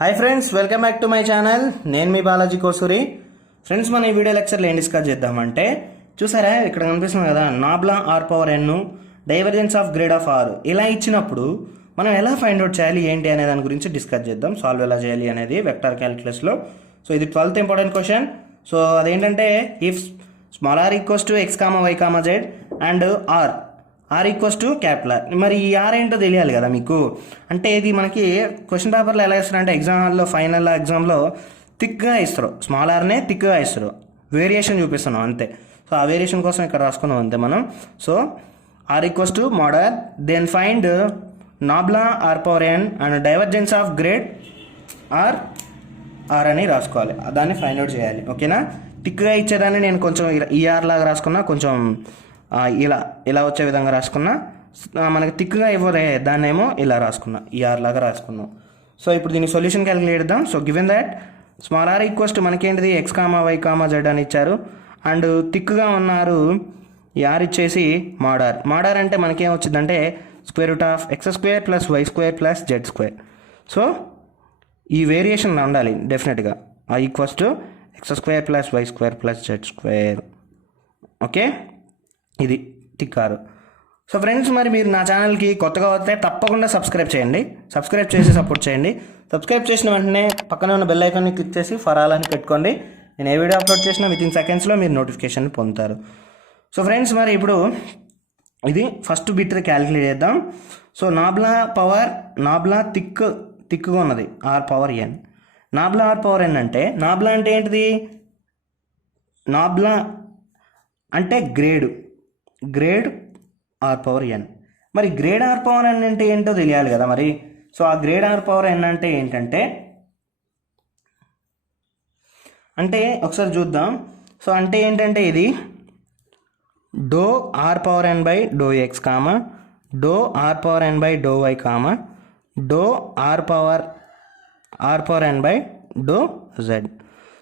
Hi friends, welcome back to my channel. నేను మీ Balaji Kosuri. Friends, మన ఈ వీడియో లెక్చర్లో ఏం డిస్కస్ చేద్దామంటే, చూసారా ఇక్కడ కనిపిస్తుంది కదా, nabla are power N divergence of grad of R ఇలా ఇచ్చినప్పుడు మనం ఎలా ఫైండ్ అవుట్ చేయాలి ఏంటి అనే దాని గురించి డిస్కస్ చేద్దాం. సాల్వ్ ఎలా చేయాలి అనేది వెక్టార్ క్యాలిక్యులస్లో. సో ఇది 12th ఇంపార్టెంట్ క్వశ్చన్. సో అదేంటంటే, if small R equals to X comma why comma Z and R equals to capital R. మరి ఈ ఆర్ ఏంటో తెలియాలి కదా మీకు. అంటే ఇది మనకి క్వశ్చన్ పేపర్లో ఎలా ఇస్తారంటే, ఎగ్జామ్ హాల్లో ఫైనల్ ఎగ్జామ్లో థిక్గా ఇస్తారు, స్మాల్ ఆర్నే థిక్గా ఇస్తారు, వేరియేషన్ చూపిస్తున్నాం అంతే. సో ఆ వేరియేషన్ కోసం ఇక్కడ రాసుకున్నాం అంతే మనం. So R equals to mod R, then find nabla are power N and divergence of grad R అని రాసుకోవాలి. దాన్ని ఫైండ్ అవుట్ చేయాలి. ఓకేనా. థిక్గా ఇచ్చేదాన్ని నేను కొంచెం ఈఆర్ లాగా రాసుకున్నా, కొంచెం ఇలా వచ్చే విధంగా రాసుకున్నా. మనకి థిక్గా ఇవ్వదే దాన్ని ఏమో ఇలా రాసుకున్నా, ఈఆర్ లాగా రాసుకున్నాం. సో ఇప్పుడు దీనికి సొల్యూషన్ క్యాలిక్యులేట్ చేద్దాం. So given that small R equals to మనకేంటిది X comma why comma Z అని ఇచ్చారు, అండ్ థిక్గా ఉన్నారు ఈ ఆర్ ఇచ్చేసి మోడ్ ఆర్ అంటే మనకేం వచ్చిందంటే square root of X square plus why square plus Z square. So ఈ వేరియేషన్ ఉండాలి డెఫినెట్గా. ఆ equals to X square plus why square plus Z square. Okay, ఇది థిక్కారు. సో ఫ్రెండ్స్, మరి మీరు నా ఛానల్కి కొత్తగా వస్తే తప్పకుండా సబ్స్క్రైబ్ చేయండి. సబ్స్క్రైబ్ చేసి సపోర్ట్ చేయండి. సబ్స్క్రైబ్ చేసిన వెంటనే పక్కన ఉన్న బెల్ ఐకాన్ని క్లిక్ చేసి ఫర్ ఆల్ అని పెట్టుకోండి. నేను ఏ వీడియో అప్లోడ్ చేసినా వితిన్ సెకండ్స్లో మీరు నోటిఫికేషన్ పొందుతారు. సో ఫ్రెండ్స్, మరి ఇప్పుడు ఇది ఫస్ట్ బిట్ క్యాలిక్యులేట్ చేద్దాం. సో నాబ్లా థిక్గా ఉన్నది R power N. Nabla are power ఎన్ అంటే, నాబ్లా అంటే ఏంటిది? నాబ్లా అంటే గ్రేడ్ ఆర్ పవర్ ఎన్. మరి గ్రేడ్ ఆర్ పవర్ ఎన్ అంటే ఏంటో తెలియాలి కదా మరి. సో ఆ గ్రేడ్ ఆర్ పవర్ ఎన్ అంటే ఏంటంటే, అంటే ఒకసారి చూద్దాం. సో అంటే ఏంటంటే, ఇది do R power N by do X comma do R power N by do why comma do R power N by do Z.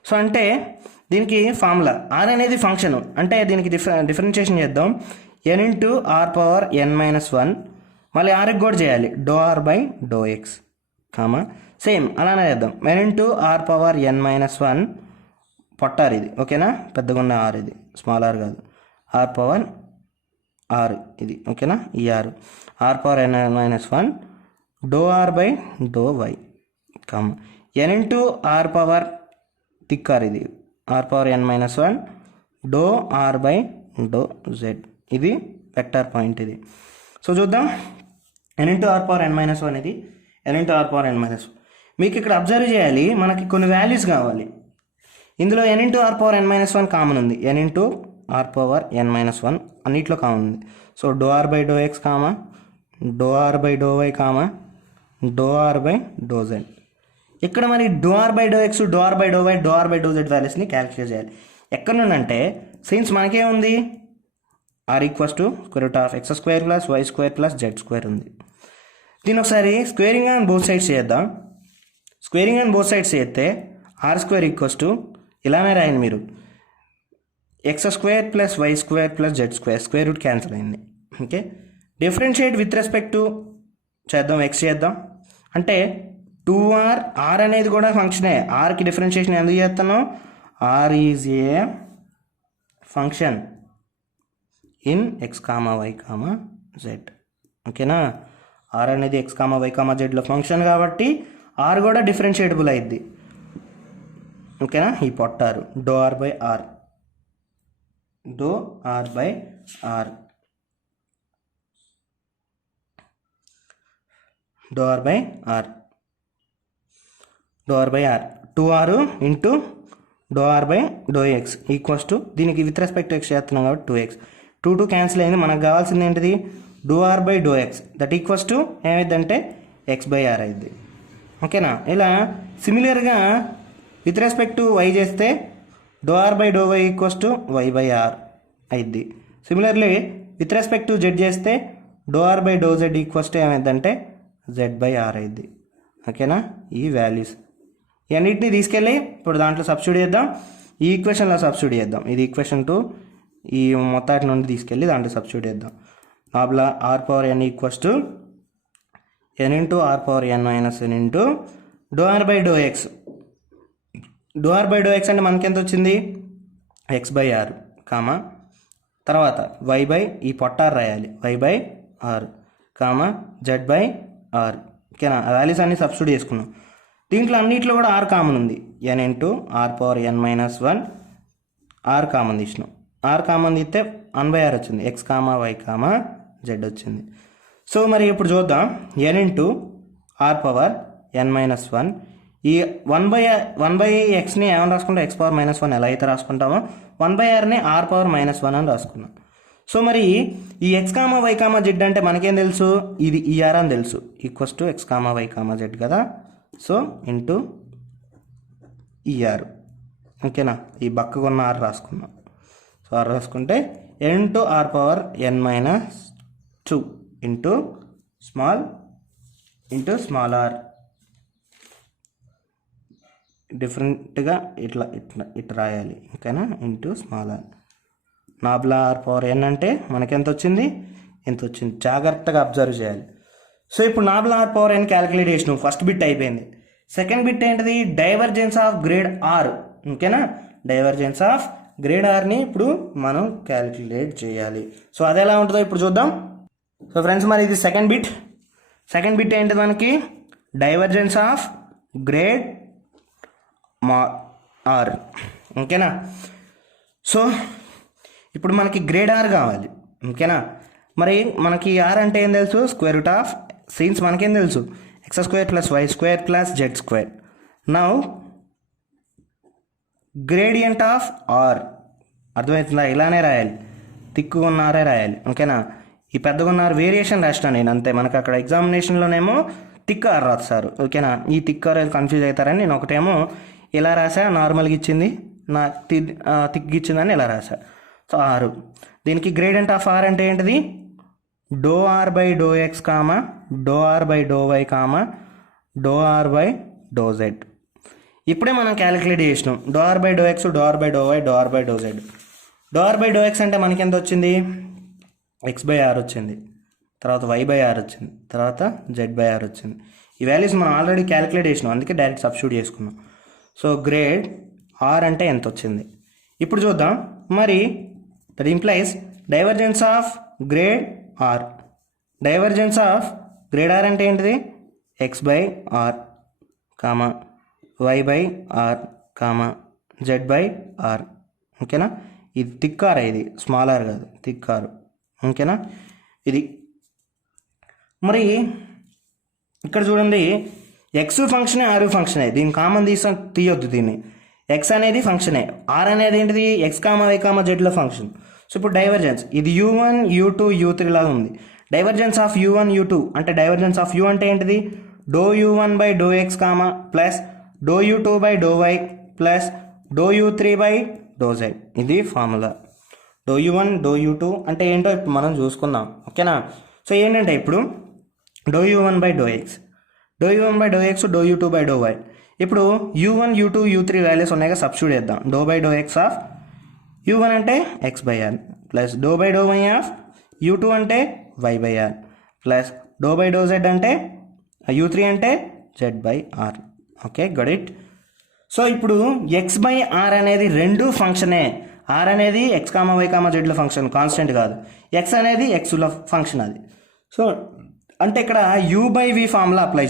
So అంటే దీనికి ఫార్ములా ఆర్ అనేది ఫంక్షన్. అంటే దీనికి డిఫరెన్షియేషన్ చేద్దాం. N into are power N minus 1, మళ్ళీ ఆర్కి కూడా చేయాలి, do are by do X comma same అలానే చేద్దాం. N into are power N minus 1 పొట్టారు ఇది. ఓకేనా, పెద్దగా ఉన్న ఆర్ ఇది, స్మాల్ ఆర్ కాదు, ఆర్ పవర్ ఆర్ ఇది. ఓకేనా, ఈ R power N minus 1 do are by do why comma N into are power థిక్కార్ ఇది, R power N minus 1 do are by do Z. ఇది వెక్టార్ పాయింట్ ఇది. So చూద్దాం. ఎన్ into are power N minus 1 ఇది, N into are power N minus 1. మీకు ఇక్కడ observe చేయాలి, మనకి కొన్ని వాల్యూస్ కావాలి. ఇందులో n into are power N minus 1 common ఉంది, n into are power N minus 1 అన్నిట్లో కామన్ ఉంది. So doe are by do X comma do are by do why comma do are by do z. ఇక్కడ మరి doe are by do X, do are by do why, do are by do z వాల్యూస్ని calculate చేయాలి. ఎక్కడ నుండంటే, since మనకేముంది, r equals to square root of X square plus why square plus Z square ఉంది. దీన్ని ఒకసారి squaring on both sides చేద్దాం. Squaring on both sides చేస్తే ఆర్ స్క్వేర్ ఈక్వల్స్ టు ఇలానే రాయండి మీరు, x square plus why square plus Z square, square root cancel అయింది. Okay, differentiate with respect to చేద్దాం, ఎక్స్ చేద్దాం. అంటే 2r, ఆర్ అనేది కూడా ఫంక్షనే. ఆర్కి డిఫరెన్షియేషన్ ఎందుకు చేస్తాను, r is a function in x comma why comma z. ఓకేనా, ఆర్ అనేది ఎక్స్ కామా వై కామా జెడ్లో ఫంక్షన్ కాబట్టి ఆర్ కూడా డిఫరెన్షియేటబుల్ అయింది. ఓకేనా, ఈ పొట్టారు doe are by r, doe are by r, doe are by r, doe are by r, 2r into do are by do x equals to, దీనికి with respect x చేస్తున్నాం కాబట్టి 2x, 2 cancel అయింది. మనకు కావాల్సింది ఏంటిది, do are by do x, that equals to ఏమైందంటే x by r అయింది. ఓకేనా, ఇలా సిమిలర్గా విత్ రెస్పెక్ట్ టు వై చేస్తే doe are by do y equals to y by r అయింది. Similarly with respect to z చేస్తే doe are by do z equals to ఏమైందంటే z by r అయింది. ఓకేనా, ఈ వాల్యూస్ ఇవన్నిటిని తీసుకెళ్ళి ఇప్పుడు దాంట్లో సబ్స్టిట్యూట్ చేద్దాం, ఈ ఈక్వేషన్లో సబ్స్టిట్యూట్ చేద్దాం. ఇది ఈక్వేషన్ 2, ఈ మొత్తాటి నుండి తీసుకెళ్ళి దాంట్లో సబ్స్టిట్యూట్ చేద్దాం. Nabla are power n equals to n into r power n minus n into doe are by do X. Do are by do X అంటే మనకి ఎంత వచ్చింది, ఎక్స్ బై ఆర్ కామా, తర్వాత వై బై ఈ పొట్టార్ రాయాలి, y by are comma Z by are. ఓకేనా, values అన్ని సబ్స్టిట్యూట్ చేసుకున్నాం. దీంట్లో అన్నింటిలో కూడా ఆర్ కామన్ ఉంది, n into are power N minus 1 r common తీసినాం. ఆర్ కామన్ తీస్తే 1 బై ఆర్ వచ్చింది, x comma why comma z వచ్చింది. సో మరి ఇప్పుడు చూద్దాం, ఎన్ into are power N minus 1, ఈ 1 బై ఎక్స్ని ఏమైనా రాసుకుంటాం, ఎక్స్ పవర్ మైనస్ 1 ఎలా అయితే రాసుకుంటామో 1 బై ఆర్ని ఆర్ పవర్ మైనస్ 1 అని రాసుకున్నాం. సో మరి ఈ x comma why comma z అంటే మనకేం తెలుసు, ఇది ఈఆర్ అని తెలుసు, equals to X comma why comma z కదా. So into e r. ఓకేనా, ఈ బక్కకున్న ఆర్ రాసుకున్నాం. సో ఆర్ రాసుకుంటే n into are power N minus 2 into small r. డిఫరెంట్గా ఇట్లా రాయాలి, ఓకేనా, into small r. Nabla are power ఎన్ అంటే మనకి ఎంత వచ్చింది, జాగ్రత్తగా అబ్జర్వ్ చేయాలి. సో ఇప్పుడు nabla are power N calculate చేసినాం, ఫస్ట్ బిట్ అయిపోయింది. సెకండ్ బిట్ ఏంటిది, డైవర్జెన్స్ ఆఫ్ గ్రేడ్ ఆర్. ఓకేనా, డైవర్జెన్స్ ఆఫ్ గ్రేడ్ ఆర్ని ఇప్పుడు మనం క్యాలిక్యులేట్ చేయాలి. సో అది ఎలా ఉంటుందో ఇప్పుడు చూద్దాం. సో ఫ్రెండ్స్ మరి ఇది సెకండ్ బిట్ ఏంటిది మనకి, డైవర్జెన్స్ ఆఫ్ గ్రేడ్ ఆర్. ఓకేనా, సో ఇప్పుడు మనకి గ్రేడ్ ఆర్ కావాలి. ఓకేనా, మరి మనకి ఆర్ అంటే ఏం తెలుసు, స్క్వేర్ రూట్ ఆఫ్, సిన్స్ మనకేం తెలుసు, X square plus why square plus Z square. Now gradient of R, అర్థమవుతుందా, ఇలానే రాయాలి, తిక్కుగా ఉన్నారే రాయాలి. ఓకేనా, ఈ పెద్దగా ఉన్నారు వేరియేషన్ రాసినా నేను అంతే, మనకు అక్కడ ఎగ్జామినేషన్లోనేమో థిక్ ఆర్ రాస్తారు. ఓకేనా, ఈ థిక్ ఆర్ కన్ఫ్యూజ్ అవుతారని నేను ఒకటేమో ఇలా రాసా, నార్మల్గా ఇచ్చింది, నా థిక్ ఇచ్చిందని ఇలా రాసా. సో ఆరు, దీనికి గ్రేడియంట్ ఆఫ్ ఆర్ అంటే ఏంటిది, do are by do X comma do are by do why comma do are by do Z. ఇప్పుడే మనం క్యాలిక్యులేట్ చేసినాం, do are by do X, do are by do why, do are by do Z. Do are by do X అంటే మనకి ఎంత వచ్చింది, x by r వచ్చింది, తర్వాత y by r వచ్చింది, తర్వాత జెడ్ బై ఆర్ వచ్చింది. ఈ వాల్యూస్ మనం ఆల్రెడీ క్యాలిక్యులేట్ చేసినాం, అందుకే డైరెక్ట్ సబ్స్టిట్యూట్ చేసుకున్నాం. సో గ్రేడ్ ఆర్ అంటే ఎంత వచ్చింది ఇప్పుడు చూద్దాం. మరి that implies divergence of grad R. Divergence of grad R అంటే ఏంటిది, X by are comma Y by are comma Z by are. ఓకేనా, ఇది థిక్ ఆర్, ఇది స్మాల్ ఆర్ కాదు, థిక్ ఆర్. ఓకేనా, ఇది మరి ఇక్కడ చూడండి, ఎక్స్ ఫంక్షనే ఆర్ ఫంక్షనే, దీన్ని కామన్ తీయొద్దు, దీన్ని ఎక్స్ అనేది ఫంక్షనే, ఆర్ అనేది ఏంటిది ఎక్స్ కామా వై కామా జెడ్లో ఫంక్షన్. సో ఇప్పుడు డైవర్జెన్స్, ఇది u1 u2 u3 లాగా ఉంది. డైవర్జెన్స్ ఆఫ్ u1 u2 అంటే డైవర్జెన్స్ ఆఫ్ u అంటే ఏంటిది, doe u1 by do X comma plus doe u2 by do y plus doe u3 by do Z. ఇది formula. Doe u1 doe u2 అంటే ఏంటో ఇప్పుడు మనం చూసుకుందాం. ఓకేనా, సో ఏంటంటే ఇప్పుడు do u1 by do X, do u1 by do X, do u2 by do Y. ఇప్పుడు u1 u2 u3 వాల్యూస్ ఉన్నాయిగా, సబ్స్టిట్యూట్ చేద్దాం. Do by do X of u1 అంటే X by R plus do by do Y of u2 అంటే Y by R plus do by do Z అంటే u3 అంటే Z by R. Okay, got it. So ఇప్పుడు X by R అనేది రెండు ఫంక్షనే. R అనేది x comma why comma జెడ్ల function, constant కాదు. X అనేది ఎక్స్ల ఫంక్షన్ అది. సో అంటే ఇక్కడ u by we formula apply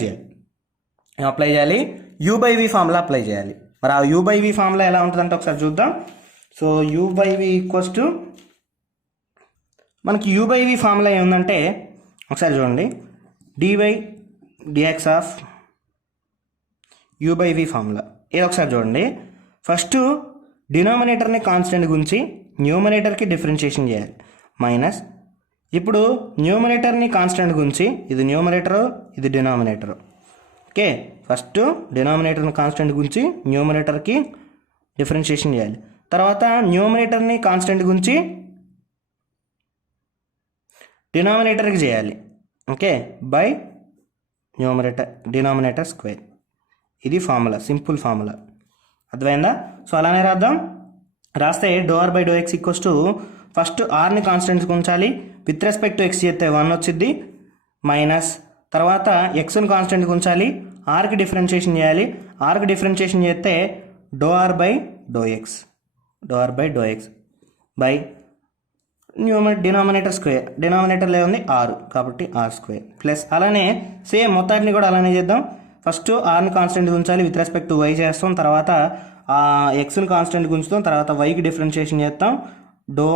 చేయాలి, u by we formula apply చేయాలి. మరి ఆ యూ బై వి ఫార్ములా ఎలా ఉంటుందంటే ఒకసారి చూద్దాం. So U by V equals to, మనకి యూ బై వి ఫార్ములా ఏముందంటే ఒకసారి చూడండి, dy dx of U by we formula. ఇది ఒకసారి చూడండి, ఫస్ట్ డినామినేటర్ని కాన్స్టెంట్ గురించి న్యూమరేటర్కి డిఫరెన్షియేషన్ చేయాలి, మైనస్. ఇప్పుడు న్యూమరేటర్ని కాన్స్టెంట్ గురించి, ఇది న్యూమరేటరు ఇది డినామినేటరు. ఓకే, ఫస్ట్ డినామినేటర్ని కాన్స్టెంట్ గురించి న్యూమరేటర్కి డిఫరెన్షియేషన్ చేయాలి, తర్వాత న్యూమరేటర్ని కాన్స్టెంట్ గురించి డినామినేటర్కి చేయాలి. Okay, by denominator square. ఇది ఫార్ములా, సింపుల్ ఫార్ములా. అర్థమైందా? సో అలానే రాద్దాం. రాస్తే doe are by do x equals to, first ఆర్ని కాన్స్టెంట్కి ఉంచాలి, విత్ రెస్పెక్ట్ టు ఎక్స్ చేస్తే 1 వచ్చింది, మైనస్ తర్వాత ఎక్స్ని కాన్స్టెంట్కి ఉంచాలి, ఆర్కి డిఫరెన్షియేషన్ చేయాలి. ఆర్కి డిఫరెన్షియేషన్ చేస్తే doe are by do x by denominator square, డినామినేటర్లో ఉంది ఆరు కాబట్టి ఆర్ స్క్వేర్ ప్లస్ అలానే సేమ్ మొత్తాన్ని కూడా అలానే చేద్దాం. ఫస్ట్ ఆర్ని కాన్స్టెంట్ ఉంచాలి, విత్ రెస్పెక్ట్ టు వై చేస్తాం, తర్వాత ఎక్స్ని కాన్స్టెంట్ ఉంచుతాం, తర్వాత వైకి డిఫరెన్షియేషన్ చేస్తాం, డో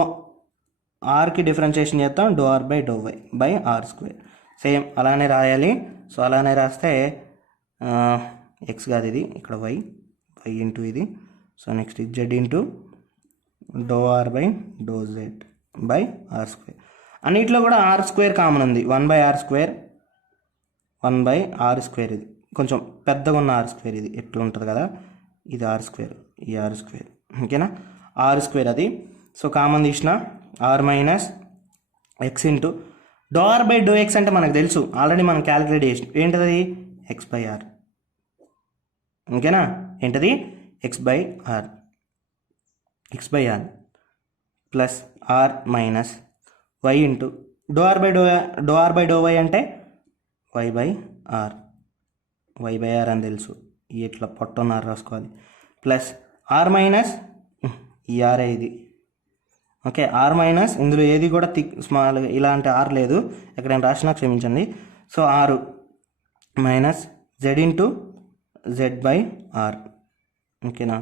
ఆర్కి డిఫరెన్షియేషన్ చేస్తాం, doe are by do y by are square. Same అలానే రాయాలి. సో అలానే రాస్తే ఎక్స్ కాదు ఇది, ఇక్కడ వై ఇంటూ ఇది. సో నెక్స్ట్ ఇది Z into do are by do Z by are square. అన్నిట్లో కూడా ఆర్ స్క్వేర్ కామన్ ఉంది, 1/r స్క్వేర్, 1/r స్క్వేర్. ఇది కొంచెం పెద్దగా ఉన్న ఆర్ స్క్వేర్, ఇది ఎట్లా ఉంటుంది కదా, ఇది ఆర్ స్క్వేర్, ఈ ఆర్ స్క్వేర్, ఓకేనా, ఆర్ స్క్వేర్ అది. సో కామన్ తీసిన R minus X into do are by do X అంటే మనకు తెలుసు, ఆల్రెడీ మనం క్యాలిక్యులేట్ చేసి ఏంటది x/r, ఓకేనా, ఏంటది x/r plus R minus Y into do are by do Y అంటే y/r అని తెలుసు, ఇట్లా పొట్టన్నారు రాసుకోవాలి, ప్లస్ ఆర్ మైనస్ ఈ ఆర్ ఇది, ఓకే, ఆర్ మైనస్ ఇందులో ఏది కూడా స్మాల్ ఇలాంటి ఆర్ లేదు, ఎక్కడైనా రాసినా క్షమించండి. So R minus Z into Z by are, ఓకేనా.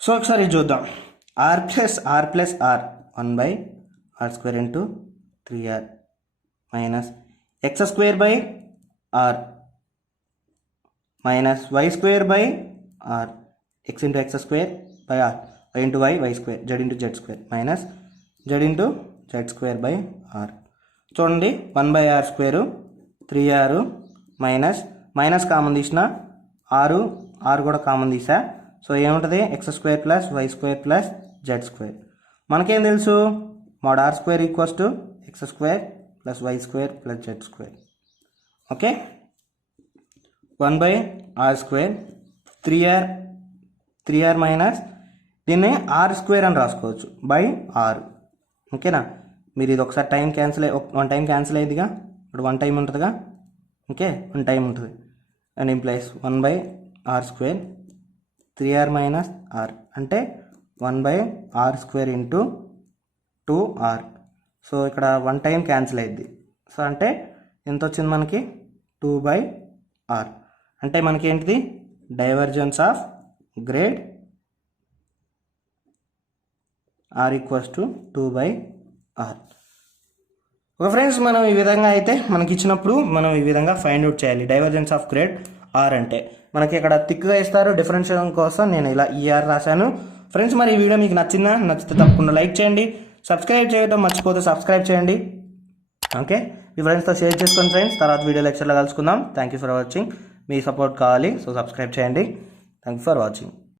సో ఒకసారి చూద్దాం, R plus R 1/r square into 3r minus X square by R minus Y square by R, X into X square by R, y into Y square, Z into Z square minus Z into Z square by R. చూడండి 1/r square 3r minus common తీసిన ఆరు కూడా common తీసా. So ఏముంటుంది X square plus why square plus Z square. మనకేం తెలుసు, mod R square equals to X square plus why square plus Z square, okay. 1/r square 3r minus దీన్ని R square అని రాసుకోవచ్చు బై ఆర్, ఓకేనా. మీరు ఇది ఒకసారి వన్ టైం క్యాన్సిల్ అయ్యిందిగా, ఇప్పుడు 1 టైం ఉంటుందిగా, ఓకే, 1 టైం ఉంటుంది and implies 1/r square 3r minus R అంటే 1/r square into 2r. So ఇక్కడ 1 టైం క్యాన్సిల్ అయ్యింది. సో అంటే ఎంత వచ్చింది మనకి 2/r, అంటే మనకి ఏంటిది divergence of grade r equals to 2/r. Okay friends, మనం ఈ విధంగా అయితే మనకి ఇచ్చినప్పుడు మనం ఈ విధంగా ఫైండ్ అవుట్ చేయాలి డైవర్జెన్స్ ఆఫ్ గ్రేడ్ r అంటే. మనకి ఇక్కడ థిక్గా ఇస్తారు, డిఫరెన్షియేషన్ కోసం నేను ఇలా ఈ r రాశాను. ఫ్రెండ్స్ మరి ఈ వీడియో మీకు నచ్చితే తప్పకుండా లైక్ చేయండి, సబ్స్క్రైబ్ చేయడం మర్చిపోతే సబ్స్క్రైబ్ చేయండి, ఓకే. మీ ఫ్రెండ్స్తో షేర్ చేసుకోండి ఫ్రెండ్స్. తర్వాత వీడియో లెక్చర్లో కలుసుకుందాం. Thank you for watching. Me support కావాలి, సో సబ్స్క్రైబ్ చేయండి. Thank you for watching.